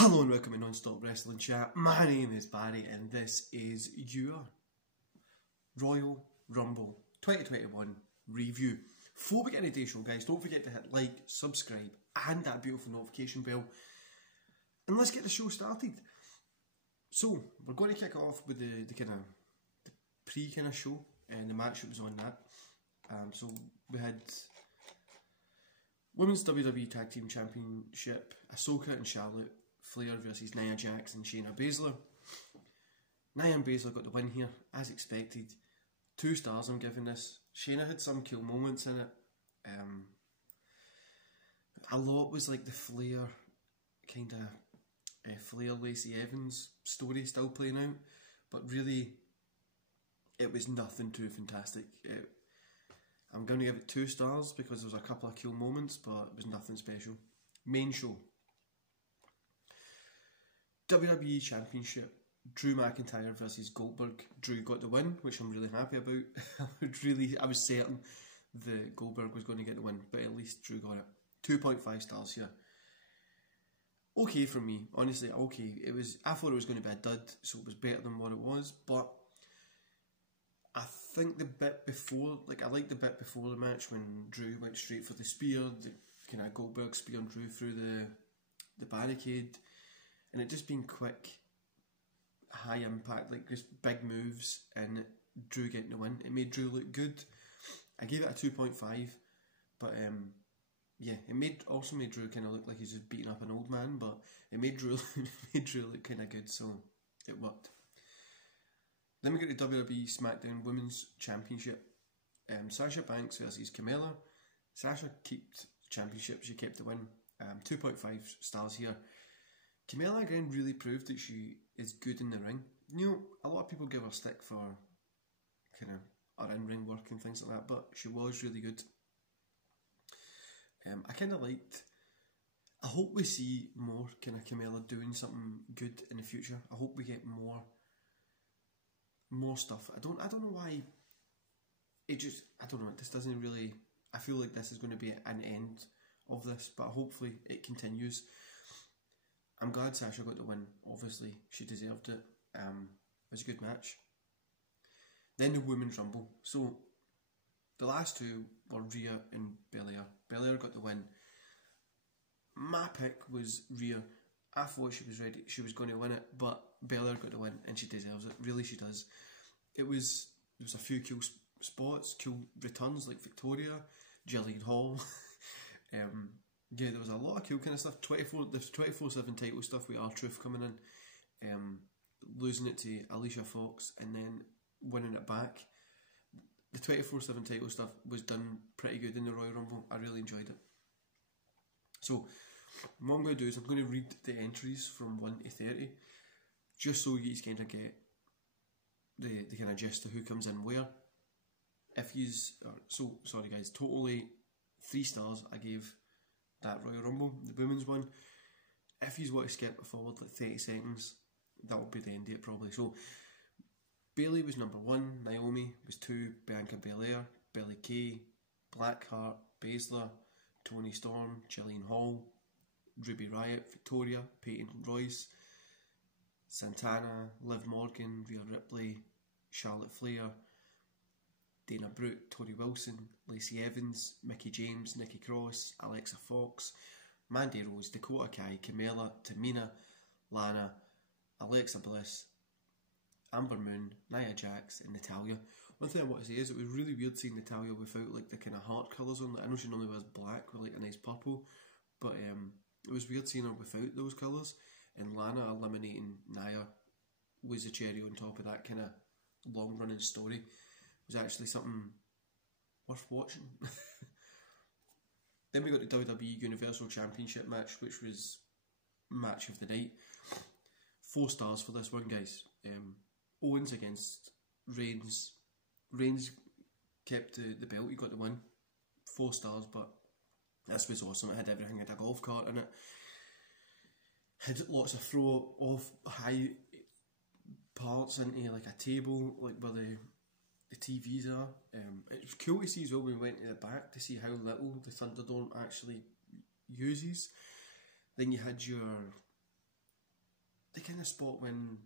Hello and welcome to Non-Stop Wrestling Chat. My name is Barry and this is your Royal Rumble 2021 review. Before we get into today's show, guys, don't forget to hit like, subscribe and that beautiful notification bell. And let's get the show started. So, we're going to kick it off with the pre show and the match that was on that. So, we had Women's WWE Tag Team Championship, Ahsoka and Charlotte Flair versus Nia Jax and Shayna Baszler. Nia and Baszler got the win here, as expected. 2 stars I'm giving this. Shayna had some cool moments in it. A lot was like the Flair, Flair Lacey Evans story still playing out, but really it was nothing too fantastic. I'm going to give it 2 stars because there was a couple of cool moments, but it was nothing special. Main show. WWE Championship, Drew McIntyre versus Goldberg. Drew got the win, which I'm really happy about. I was certain that Goldberg was going to get the win, but at least Drew got it. 2.5 stars here. Okay for me, honestly, okay. I thought it was going to be a dud, so it was better than what it was, but I think the bit before, I liked the bit before the match when Drew went straight for the spear, the kind of Goldberg spear and Drew through the barricade, and it just being quick, high impact, just big moves, and Drew getting the win. It made Drew look good. I gave it a 2.5, but yeah, also made Drew kind of look like he's just beating up an old man, but it made Drew look kind of good, so it worked. Then we get the WWE SmackDown Women's Championship. Sasha Banks versus Carmella. Sasha kept the championship, she kept the win. 2.5 stars here. Carmella again really proved that she is good in the ring. You know, a lot of people give her stick for kind of her in-ring work and things like that, but she was really good. I kind of liked... I hope we see more kind of Carmella doing something good in the future. I hope we get more stuff. I don't know why I don't know, this doesn't really, I feel like this is going to be an end of this, but hopefully it continues. I'm glad Sasha got the win, obviously she deserved it. It was a good match. Then the Women's Rumble. So the last two were Rhea and Belair. Belair got the win. My pick was Rhea. I thought she was ready, she was going to win it, but Belair got the win and she deserves it. Really, she does. There was a few cool spots, cool returns like Victoria, Jillian Hall. Yeah, there was a lot of cool kind of stuff. The 24/7 title stuff with R-Truth coming in, losing it to Alicia Fox and then winning it back. The 24/7 title stuff was done pretty good in the Royal Rumble. I really enjoyed it. So what I'm going to do is I'm going to read the entries from 1 to 30, just so you kind of get the kind of gist of who comes in where. Sorry guys, totally 3 stars I gave that Royal Rumble, the women's one. If you want to skip forward 30 seconds, that will be the end date probably. So Bayley was number 1, Naomi was 2, Bianca Belair, Billie Kay, Blackheart, Baszler, Toni Storm, Jillian Hall, Ruby Riott, Victoria, Peyton Royce, Santana, Liv Morgan, Rhea Ripley, Charlotte Flair, Dana Brooke, Tori Wilson, Lacey Evans, Mickie James, Nikki Cross, Alexa Fox, Mandy Rose, Dakota Kai, Carmella, Tamina, Lana, Alexa Bliss, Amber Moon, Nia Jax and Natalya. One thing I want to say is it was really weird seeing Natalya without the kind of heart colours on. I know she normally wears black with a nice purple, but it was weird seeing her without those colours. And Lana eliminating Nia was the cherry on top of that kind of long running story. It was actually something worth watching. Then we got the WWE Universal Championship match, which was match of the night. 4 stars for this one, guys. Owens against Reigns. Reigns kept the belt, he got the win. 4 stars, but this was awesome. It had everything, it had a golf cart in it. Had lots of throw off high parts into a table, where the TVs are. It was cool to see as well when we went to the back to see how little the Thunderdome actually uses. Then you had your the kind of spot when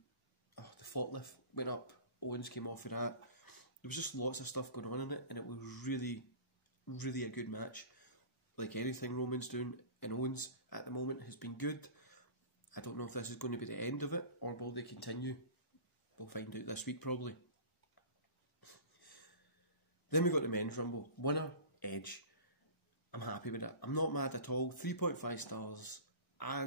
the forklift went up, Owens came off of that. There was just lots of stuff going on in it, and it was really, really a good match. Like anything Roman's doing and Owens at the moment has been good. I don't know if this is going to be the end of it, or will they continue? We'll find out this week probably. Then we got the men's rumble. Winner, Edge. I'm happy with it. I'm not mad at all. 3.5 stars. I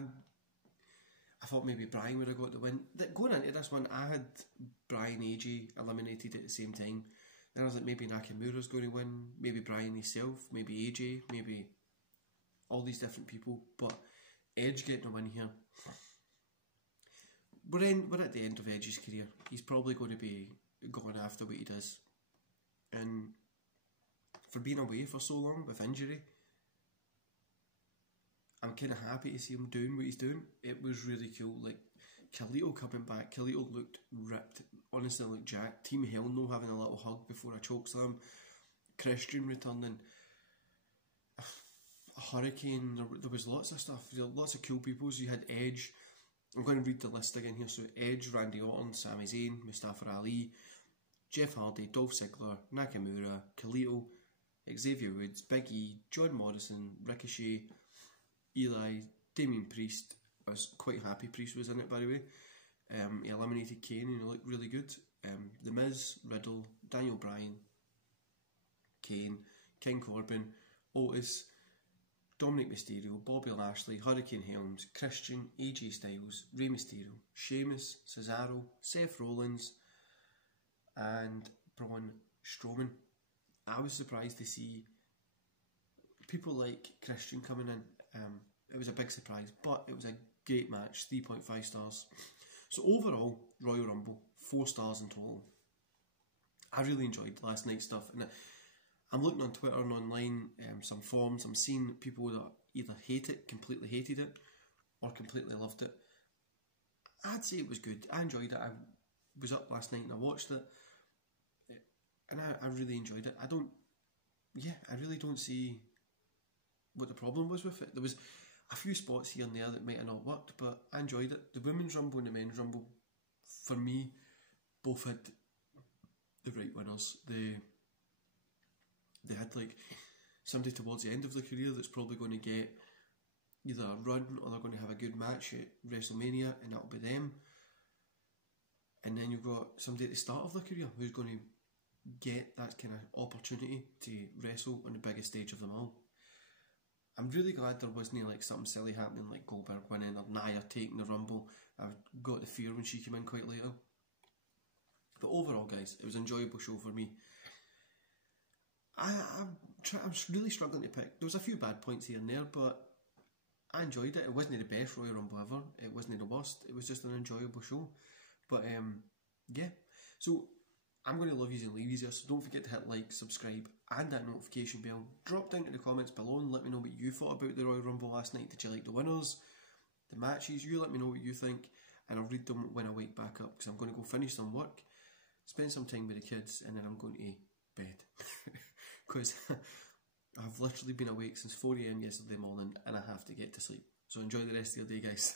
thought maybe Brian would have got the win. Going into this one, I had Brian AJ eliminated at the same time. Then I was like, maybe Nakamura's going to win, maybe Brian himself, maybe AJ, maybe all these different people. But Edge getting a win here. We're at the end of Edge's career. He's probably going to be going after what he does. And for being away for so long with injury, I'm kind of happy to see him doing what he's doing. It was really cool. Like, Khalil coming back. Khalil looked ripped. Honestly, like Jack. Team Hell No having a little hug before a chokeslam. Christian returning. A Hurricane. There was lots of stuff. There were lots of cool people. So you had Edge. I'm going to read the list again here. So Edge, Randy Orton, Sami Zayn, Mustafa Ali, Jeff Hardy, Dolph Ziggler, Nakamura, Khalil, Xavier Woods, Big E, John Morrison, Ricochet, Eli, Damien Priest. I was quite happy Priest was in it, by the way. He eliminated Kane and he looked really good. The Miz, Riddle, Daniel Bryan, Kane, King Corbin, Otis, Dominic Mysterio, Bobby Lashley, Hurricane Helms, Christian, AJ Styles, Rey Mysterio, Sheamus, Cesaro, Seth Rollins, and Braun Strowman. I was surprised to see people like Christian coming in. It was a big surprise, but it was a great match, 3.5 stars. So overall, Royal Rumble, 4 stars in total. I really enjoyed last night's stuff, and I'm looking on Twitter and online, some forums. I'm seeing people that either hate it, completely hated it, or completely loved it. I'd say it was good. I enjoyed it. I was up last night and I watched it, and I really enjoyed it. I really don't see what the problem was with it. There was a few spots here and there that might have not worked, but I enjoyed it. The Women's Rumble and the Men's Rumble, for me, both had the right winners. They had like somebody towards the end of the career that's probably going to get either a run or they're going to have a good match at WrestleMania, and that'll be them. And then you've got somebody at the start of their career who's going to get that kind of opportunity to wrestle on the biggest stage of them all. I'm really glad there wasn't like something silly happening like Goldberg winning or Nia taking the Rumble. I got the fear when she came in quite later. But overall, guys, it was an enjoyable show for me. I'm really struggling to pick. There was a few bad points here and there, but I enjoyed it. It wasn't the best Royal Rumble ever. It wasn't the worst. It was just an enjoyable show. But yeah. So I'm going to love you and leave you here. So don't forget to hit like, subscribe, and that notification bell. Drop down to the comments below and let me know what you thought about the Royal Rumble last night. Did you like the winners, the matches? You let me know what you think, and I'll read them when I wake back up, because I'm going to go finish some work, spend some time with the kids, and then I'm going to bed. Because I've literally been awake since 4 AM yesterday morning and I have to get to sleep. So enjoy the rest of your day, guys.